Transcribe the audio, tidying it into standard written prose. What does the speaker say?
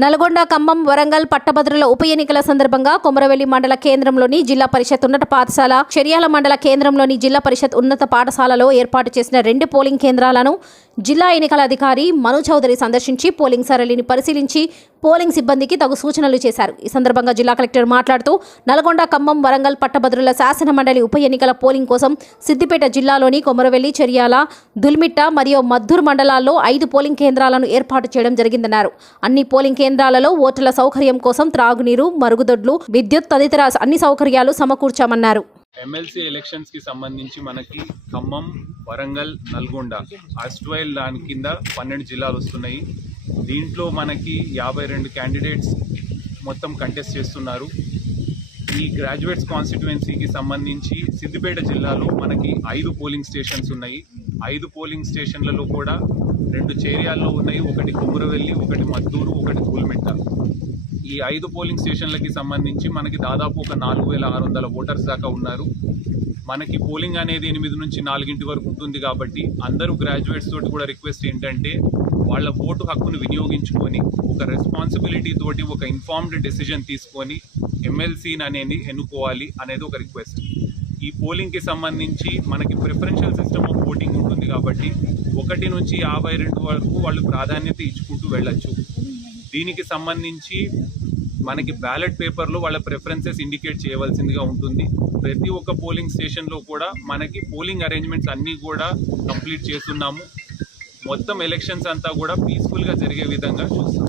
నల్గొండ, ఖమ్మం, వరంగల్ పట్టభద్రుల ఉప ఎన్నికల సందర్భంగా కొమరవెల్లి మండల కేంద్రంలోని జిల్లా పరిషత్ ఉన్నత పాఠశాల, చెర్యాల మండల కేంద్రంలోని జిల్లా పరిషత్ ఉన్నత పాఠశాలలో ఏర్పాటు చేసిన 2 పోలింగ్ కేంద్రాలను జిల్లా ఎన్నికల అధికారి మను చౌదరి సందర్శించి పోలింగ్ సరళిని పరిశీలించి పోలింగ్ సిబ్బందికి తగు సూచనలు చేశారు. ఈ సందర్భంగా జిల్లా కలెక్టర్ మాట్లాడుతూ నల్గొండ, ఖమ్మం, వరంగల్ పట్టభద్రుల శాసన మండలి ఉప ఎన్నికల పోలింగ్ కోసం సిద్దిపేట జిల్లాలోని కొమరవెల్లి, చెర్యాల, దుల్మిట్ట మరియు మద్దూరు మండలాల్లో 5 పోలింగ్ కేంద్రాలను ఏర్పాటు చేయడం జరిగిందన్నారు. అన్ని పోలింగ్ కేంద్రాలలో ఓటర్ల సౌకర్యం కోసం త్రాగునీరు, మరుగుదొడ్లు, విద్యుత్ తదితర అన్ని సౌకర్యాలు సమకూర్చామన్నారు. ఎమ్మెల్సీ ఎలక్షన్స్ కి సంబంధించి మనకి ఖమ్మం, వరంగల్, నల్గొండ అస్ట్వైల్ దాని కింద 12 జిల్లాలు వస్తున్నాయి. దీంట్లో మనకి 52 క్యాండిడేట్స్ మొత్తం కంటెస్ట్ చేస్తున్నారు. ఈ గ్రాడ్యుయేట్స్ కాన్స్టిట్యుయెన్సీకి సంబంధించి సిద్దిపేట జిల్లాలో మనకి 5 పోలింగ్ స్టేషన్స్ ఉన్నాయి. 5 పోలింగ్ స్టేషన్లలో కూడా 2 చేర్యాల్లో ఉన్నాయి, ఒకటి కొమురవెల్లి, ఒకటి మద్దూరు, ఒకటి దుల్మిట్ట. ఈ 5 పోలింగ్ స్టేషన్లకి సంబంధించి మనకి దాదాపు ఒక 4600 ఓటర్స్ దాకా ఉన్నారు. మనకి పోలింగ్ అనేది 8 నుంచి 4 వరకు ఉంటుంది కాబట్టి అందరూ గ్రాడ్యుయేట్స్ తోటి కూడా రిక్వెస్ట్ ఏంటంటే వాళ్ళ ఓటు హక్కును వినియోగించుకొని ఒక రెస్పాన్సిబిలిటీ తోటి ఒక ఇన్ఫార్మ్డ్ డెసిజన్ తీసుకొని ఎమ్మెల్సీని అనేది ఎన్నుకోవాలి అనేది ఒక రిక్వెస్ట్. ఈ పోలింగ్కి సంబంధించి మనకి ప్రిఫరెన్షియల్ సిస్టమ్ ఆఫ్ ఓటింగ్ ఉంటుంది కాబట్టి 1 నుంచి 52 వరకు వాళ్ళు ప్రాధాన్యత ఇచ్చుకుంటూ వెళ్ళచ్చు. దీనికి సంబంధించి మనకి బ్యాలెట్ పేపర్లో వాళ్ళ ప్రిఫరెన్సెస్ ఇండికేట్ చేయవలసిందిగా ఉంటుంది. ప్రతి ఒక్క పోలింగ్ స్టేషన్లో కూడా మనకి పోలింగ్ అరేంజ్మెంట్స్ అన్నీ కూడా కంప్లీట్ చేస్తున్నాము. మొత్తం ఎలక్షన్స్ అంతా కూడా పీస్ఫుల్గా జరిగే విధంగా చూస్తాం.